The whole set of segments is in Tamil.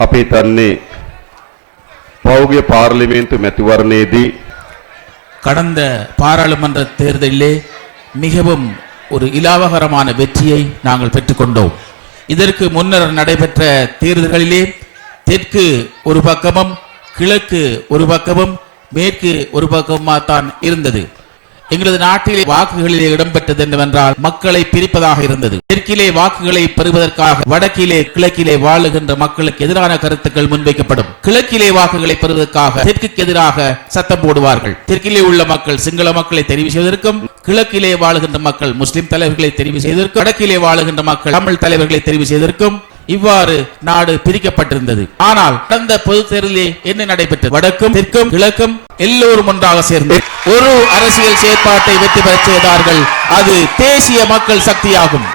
අපි හිතන්නේ පෞගිය පාර්ලිමේන්තු මැතිවරණයේදී கடந்த பாராளுமன்ற தேர்தலிலே மிகவும் ஒரு இலாவகரமான வெற்றியை நாங்கள் பெற்றுக்கொண்டோம் இதற்கு முன்னர் நடைபெற்ற தேர்தல்களிலே தெற்கு ஒரு பக்கமும் கிழக்கு ஒரு பக்கமும் மேற்கு ஒரு பக்கமாக தான் இருந்தது எங்களது நாட்டிலே வாக்குகளிலே இடம்பெற்றது என்னவென்றால் மக்களை பிரிப்பதாக இருந்தது. தெற்கிலே வாக்குகளை பெறுவதற்காக வடக்கிலே கிழக்கிலே வாழுகின்ற மக்களுக்கு எதிரான கருத்துக்கள் முன்வைக்கப்படும். கிழக்கிலே வாக்குகளை பெறுவதற்காக தெற்குக்கு எதிராக சத்தம் போடுவார்கள். தெற்கிலே உள்ள மக்கள் சிங்கள மக்களை தெரிவு செய்வதற்கும் கிழக்கிலே வாழுகின்ற மக்கள் முஸ்லிம் தலைவர்களை தெரிவு செய்வதற்கும் வடக்கிலே வாழுகின்ற மக்கள் தமிழ் தலைவர்களை தெரிவு செய்வதற்கும் இவ்வாறு நாடு பிரிக்கப்பட்டிருந்தது. ஆனால் கடந்த பொது தேர்தலில் என்ன நடைபெற்றது? வடக்கும் தெற்கும் கிழக்கும் எல்லோரும் ஒன்றாக சேர்ந்து ஒரு அரசியல் செயற்பாட்டை வெற்றி பெறச் செய்தார்கள். அது தேசிய மக்கள் சக்தியாகும்.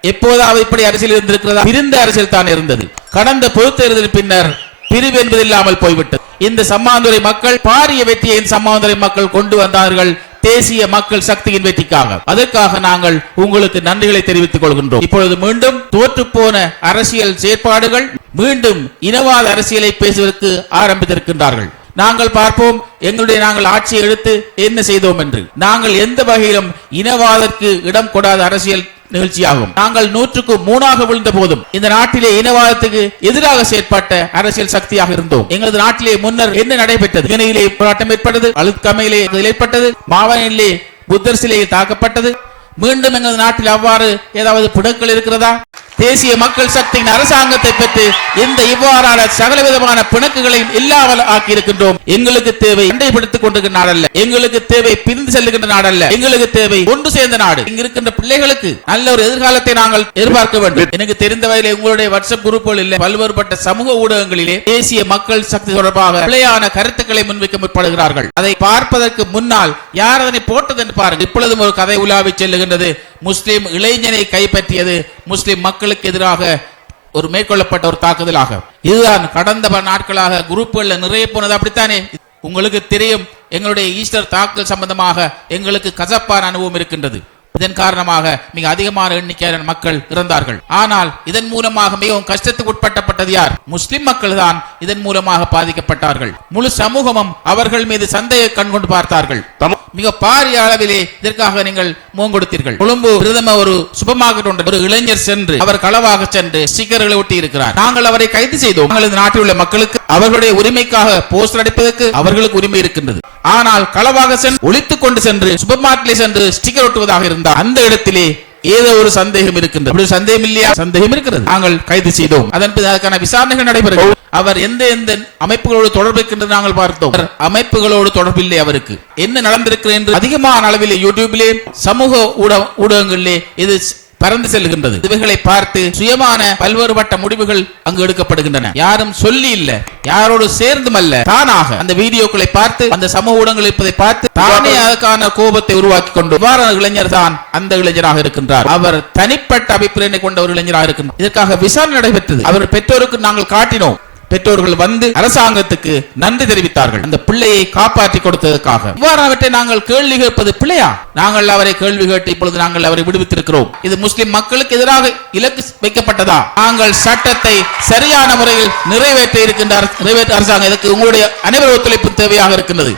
எப்போதாவது இப்படி அரசியல் இருந்திருக்கிறதா? பிரிந்த அரசியல் தான் இருந்தது. கடந்த பொது தேர்தலின் பின்னர் பிரிவு என்பது இல்லாமல் போய்விட்டது. இந்த சம்மாந்துறை மக்கள் பாரிய வெற்றியை சம்மாந்துறை மக்கள் கொண்டு வந்தார்கள் தேசிய மக்கள் சக்தியின் வெற்றிக்காக. அதற்காக நாங்கள் உங்களுக்கு நன்றிகளை தெரிவித்துக் கொள்கின்றோம். இப்பொழுது மீண்டும் தோற்று போன அரசியல் செயற்பாடுகள் மீண்டும் இனவாத அரசியலை பேசுவதற்கு ஆரம்பித்திருக்கின்றார்கள். நாங்கள் பார்ப்போம் எங்களுடைய நாங்கள் ஆட்சியை எடுத்து என்ன செய்தோம் என்று. நாங்கள் எந்த வகையிலும் இனவாதற்கு இடம் கொடாத அரசியல் நிகழ்ச்சியாகும். நாங்கள் நூற்றுக்கு மூணாக விழுந்த போதும் இந்த நாட்டிலே இனவாதத்துக்கு எதிராக செயற்பட்ட அரசியல் சக்தியாக இருந்தோம். எங்களது நாட்டிலே முன்னர் என்ன நடைபெற்றது? இணையிலே போராட்டம் ஏற்பட்டது அழுத்தமையிலே ஏற்பட்டது மாவனிலே புத்தர் சிலையில் தாக்கப்பட்டது. மீண்டும் எங்களது நாட்டில் அவ்வாறு ஏதாவது புடங்கள் இருக்கிறதா? தேசிய மக்கள் சக்தியின் அரசாங்கத்தை பெற்று இந்த இவ்வாறான சகல விதமான பிணக்குகளையும் இல்லாமல் ஆக்கியிருக்கின்றோம். எங்களுக்கு தேவை சண்டைப்படுத்திக் கொண்டிருக்கிற நாடல்ல. எங்களுக்கு தேவை பிரிந்து செல்லுகின்ற நாடல்ல. எங்களுக்கு தேவை ஒன்று சேர்ந்த நாடு. இங்க இருக்கின்ற பிள்ளைகளுக்கு நல்ல ஒரு எதிர்காலத்தை நாங்கள் எதிர்பார்க்க வேண்டும். எனக்கு தெரிந்த வகையில் உங்களுடைய வாட்ஸ்அப் குரூப்புகள் இல்லை பல்வேறுபட்ட சமூக ஊடகங்களிலே தேசிய மக்கள் சக்தி தொடர்பாக பிழையான கருத்துக்களை முன்வைக்க முற்படுகிறார்கள். அதை பார்ப்பதற்கு முன்னால் யார் அதனை போட்டது என்று பாருங்கள். இப்பொழுதும் ஒரு கதை உலாவி செல்லுகின்றது. முஸ்லிம் இளைஞனை கைப்பற்றியது முஸ்லிம் மக்கள் மக்களுக்கு எதிராக ஒரு மேற்கொள்ளப்பட்ட ஒரு தாக்குதலாக. இதுதான் கடந்த பல நாட்களாக குரூப்புகள்ல நிறைய போனது. அப்படித்தானே? உங்களுக்கு தெரியும் எங்களுடைய ஈஸ்டர் தாக்குதல் சம்பந்தமாக எங்களுக்கு கசப்பான அனுபவம் இருக்கின்றது. இதன் காரணமாக மிக அதிகமான எண்ணிக்கையான மக்கள் இறந்தார்கள். ஆனால் இதன் மூலமாக மிகவும் கஷ்டத்துக்கு உட்பட்டப்பட்டது யார்? முஸ்லிம் மக்கள் தான் இதன் மூலமாக பாதிக்கப்பட்டார்கள். முழு சமூகமும் அவர்கள் மீது சந்தேக கண்கொண்டு பார்த்தார்கள். மிக பாரிய அளவிலே இதற்காக நீங்கள் மூங்கொடுத்தீர்கள் கொழும்பு பிரதம ஒரு சூப்பர் மார்க்கெட் ஒன்று ஒரு இளைஞர் சென்று அவர் களவாக சென்று ஸ்டிக்கர்களை ஒட்டி இருக்கிறார் நாங்கள் அவரை கைது செய்தோம். நாங்கள் இந்த நாட்டில் உள்ள மக்களுக்கு அவர்களுடைய உரிமைக்காக போஸ்டர் அடிப்பதற்கு அவர்களுக்கு உரிமை இருக்கின்றது. ஆனால் களவாக சென்று ஒழித்துக் கொண்டு சென்று சூப்பர் மார்க்கெட்டில் சென்று ஸ்டிக்கர் ஒட்டுவதாக இருந்தார். அந்த இடத்திலே ஏதோ ஒரு சந்தேகம் இருக்கின்றது. அப்படி சந்தேகம் இல்லையா? சந்தேகம் இருக்கிறது. நாங்கள் கைது செய்தோம். அதன் அதற்கான விசாரணைகள் நடைபெறும் அவர் எந்த எந்த அமைப்புகளோடு தொடர்பு இருக்கின்றது நாங்கள் பார்த்தோம். அமைப்புகளோடு அமைப்புகளோடு தொடர்பில்லை அவருக்கு. என்ன நடந்திருக்கிறது என்று அதிகமான அளவிலே யூடியூபிலே சமூக ஊடக ஊடகங்களிலே இது பறந்து செல்கின்றது. இவைகளை பார்த்து சுயமான பல்வேறுபட்ட முடிவுகள் அங்கு எடுக்கப்படுகின்றன. யாரும் சொல்லி இல்ல யாரோடு சேர்ந்தும் அல்ல தானாக அந்த வீடியோக்களை பார்த்து அந்த சமூக ஊடகங்கள் இருப்பதை பார்த்து தானே அதற்கான கோபத்தை உருவாக்கி கொண்டு இவ்வாறான இளைஞர் தான் அந்த இளைஞராக இருக்கின்றார். அவர் தனிப்பட்ட அபிப்பிராயம் கொண்ட ஒரு இளைஞராக இருக்கின்றார். இதற்காக விசாரணை நடைபெற்றது. அவர் பெற்றோருக்கு நாங்கள் காட்டினோம். பெற்றோர்கள் வந்து அரசாங்கத்துக்கு நன்றி தெரிவித்தார்கள். அந்த பிள்ளையை காப்பாற்றி கொடுத்ததற்காக. இவ்வாறாவற்றை நாங்கள் கேள்வி கேட்பது பிள்ளையா? நாங்கள் அவரை கேள்வி கேட்டு இப்பொழுது நாங்கள் அவரை விடுவித்திருக்கிறோம். இது முஸ்லிம் மக்களுக்கு எதிராக இலக்கு வைக்கப்பட்டதா? நாங்கள் சட்டத்தை சரியான முறையில் நிறைவேற்ற இருக்கின்ற நிறைவேற்ற அரசாங்கம். இதற்கு உங்களுடைய அனைவர் ஒத்துழைப்பு தேவையாக இருக்கின்றது.